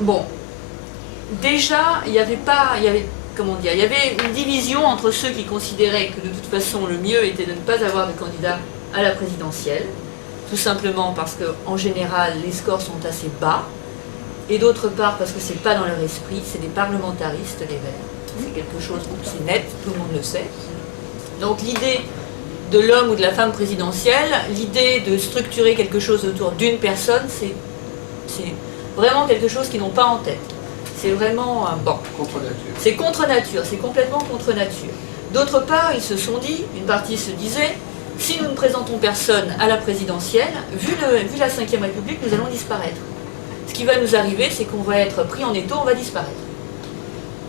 Bon, déjà, il y avait une division entre ceux qui considéraient que de toute façon le mieux était de ne pas avoir de candidat à la présidentielle, tout simplement parce qu'en général les scores sont assez bas, et d'autre part parce que c'est pas dans leur esprit, c'est des parlementaristes les Verts. C'est quelque chose, c'est net, tout le monde le sait. Donc l'idée de l'homme ou de la femme présidentielle, l'idée de structurer quelque chose autour d'une personne, c'est vraiment quelque chose qu'ils n'ont pas en tête. C'est vraiment, bon, Contre nature. c'est contre nature, c'est complètement contre nature. D'autre part, ils se sont dit, une partie se disait, si nous ne présentons personne à la présidentielle, vu la Ve République, nous allons disparaître. Ce qui va nous arriver, c'est qu'on va être pris en étau, on va disparaître.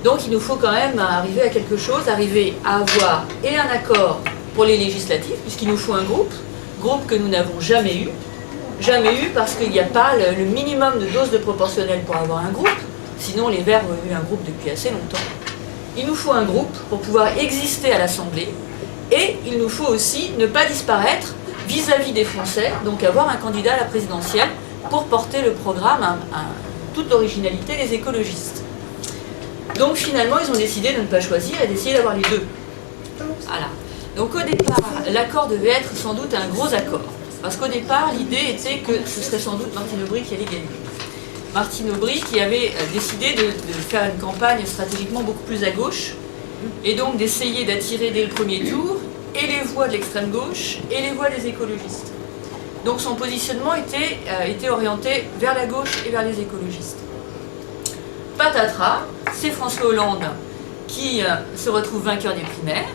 Donc il nous faut quand même arriver à quelque chose, arriver à avoir et un accord pour les législatives, puisqu'il nous faut un groupe que nous n'avons jamais eu parce qu'il n'y a pas le minimum de doses de proportionnel pour avoir un groupe, sinon les Verts ont eu un groupe depuis assez longtemps. Il nous faut un groupe pour pouvoir exister à l'Assemblée, et il nous faut aussi ne pas disparaître vis-à-vis des Français, donc avoir un candidat à la présidentielle pour porter le programme, toute l'originalité des écologistes. Donc finalement, ils ont décidé de ne pas choisir et d'essayer d'avoir les deux. Voilà. Donc au départ, l'accord devait être sans doute un gros accord. Parce qu'au départ, l'idée était que ce serait sans doute Martine Aubry qui allait gagner. Martine Aubry qui avait décidé de faire une campagne stratégiquement beaucoup plus à gauche, et donc d'essayer d'attirer dès le premier tour et les voix de l'extrême gauche et les voix des écologistes. Donc son positionnement était orienté vers la gauche et vers les écologistes. Patatras, c'est François Hollande qui se retrouve vainqueur des primaires.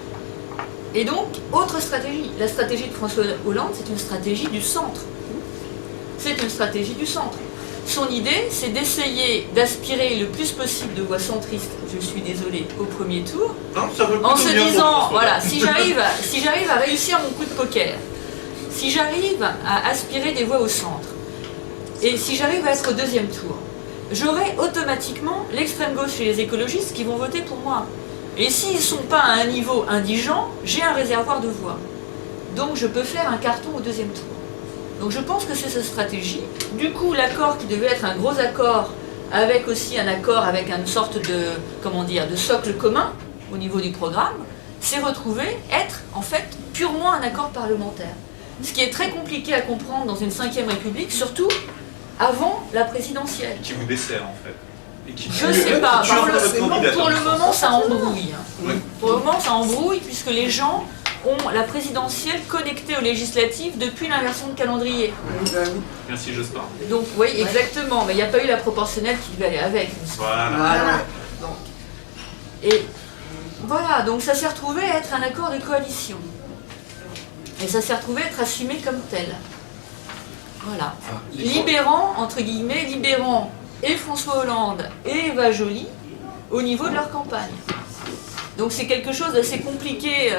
Et donc, autre stratégie. La stratégie de François Hollande, c'est une stratégie du centre. C'est une stratégie du centre. Son idée, c'est d'essayer d'aspirer le plus possible de voix centristes, je suis désolée, au premier tour, Non, ça veut en se plutôt bien disant, pour voilà, si j'arrive à réussir mon coup de poker, si j'arrive à aspirer des voix au centre, et si j'arrive à être au deuxième tour, j'aurai automatiquement l'extrême gauche et les écologistes qui vont voter pour moi. Et s'ils ne sont pas à un niveau indigent, j'ai un réservoir de voix. Donc je peux faire un carton au deuxième tour. Donc je pense que c'est cette stratégie. Du coup, l'accord qui devait être un gros accord, avec aussi un accord avec une sorte de socle commun au niveau du programme, s'est retrouvé être en fait purement un accord parlementaire. Ce qui est très compliqué à comprendre dans une Ve République, surtout avant la présidentielle. Qui vous dessert en fait. Et qui Je sais pas, tue un peu votre pour candidat. le moment ça embrouille. Ouais. Pour le moment ça embrouille puisque les gens ont la présidentielle connectée aux législatives depuis l'inversion de calendrier. Merci Jospin. Donc oui, exactement, mais il n'y a pas eu la proportionnelle qui devait aller avec. Voilà. Et voilà, donc ça s'est retrouvé à être un accord de coalition. Et ça s'est retrouvé à être assumé comme tel. Voilà. Libérant, entre guillemets, libérant et François Hollande et Eva Joly au niveau de leur campagne. Donc c'est quelque chose d'assez compliqué